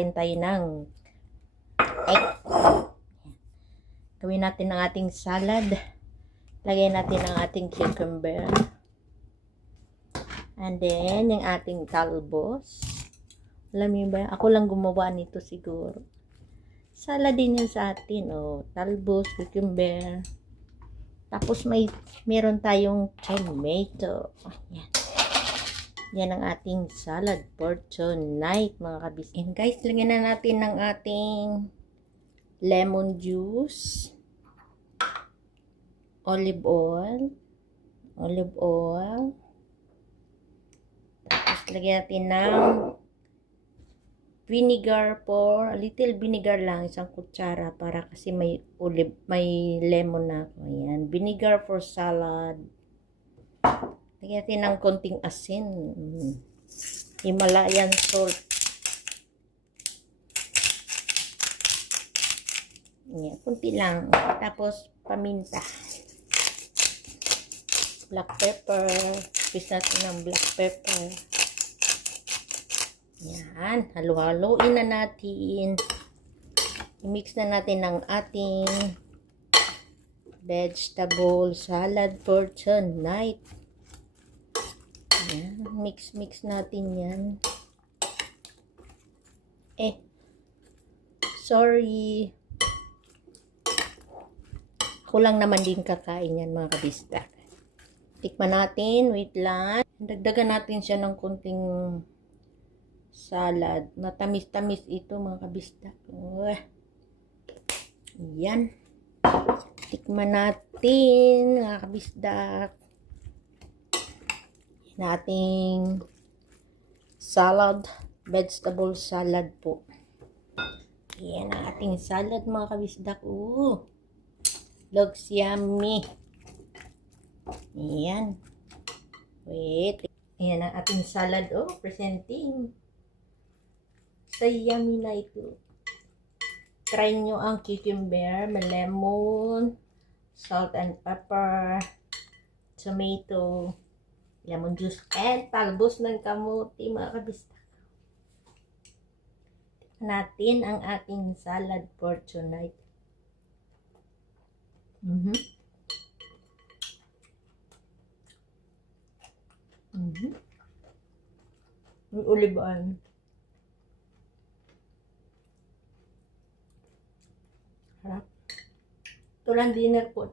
Kain tayo ng egg. Gawin natin ang ating salad. Lagay natin ang ating cucumber. And then, yung ating talbos. Alam niyo ba? Ako lang gumawa nito siguro. Salad din yan sa atin. Oh, talbos, cucumber. Tapos meron tayong tomato. Yan. Yan ang ating salad for tonight, mga kabis. And guys, lagyan na natin ng ating lemon juice. Olive oil. Tapos lagyan natin ng vinegar a little vinegar lang, isang kutsara para kasi may lemon na ako. Ayan, vinegar for salad. Lagyan natin ng konting asin. Himalayan salt. Ayan, kunti lang. Tapos paminta. Black pepper. Twist natin ng black pepper. Yan. Halo-haloin na natin. I-mix na natin ng ating vegetable salad for tonight. Yan. Mix natin yan. Sorry. Ako lang naman din kakain yan, mga kabista. Tikman natin. Wait lang. Dagdagan natin siya ng konting salad. Matamis-tamis ito, mga kabista. Yan. Tikman natin, mga kabista. Yan ating salad. Vegetable salad po. Yan ang ating salad, mga kabista. Looks yummy. Yan. Wait. Yan ang ating salad. Presenting. Sa yummy na ito. Try nyo ang cucumber, lemon, salt and pepper, tomato, lemon juice, and talbos ng kamuti, mga kabista. Natin ang ating salad for tonight. Yung olive oil. Harap. Ito lang dinner po.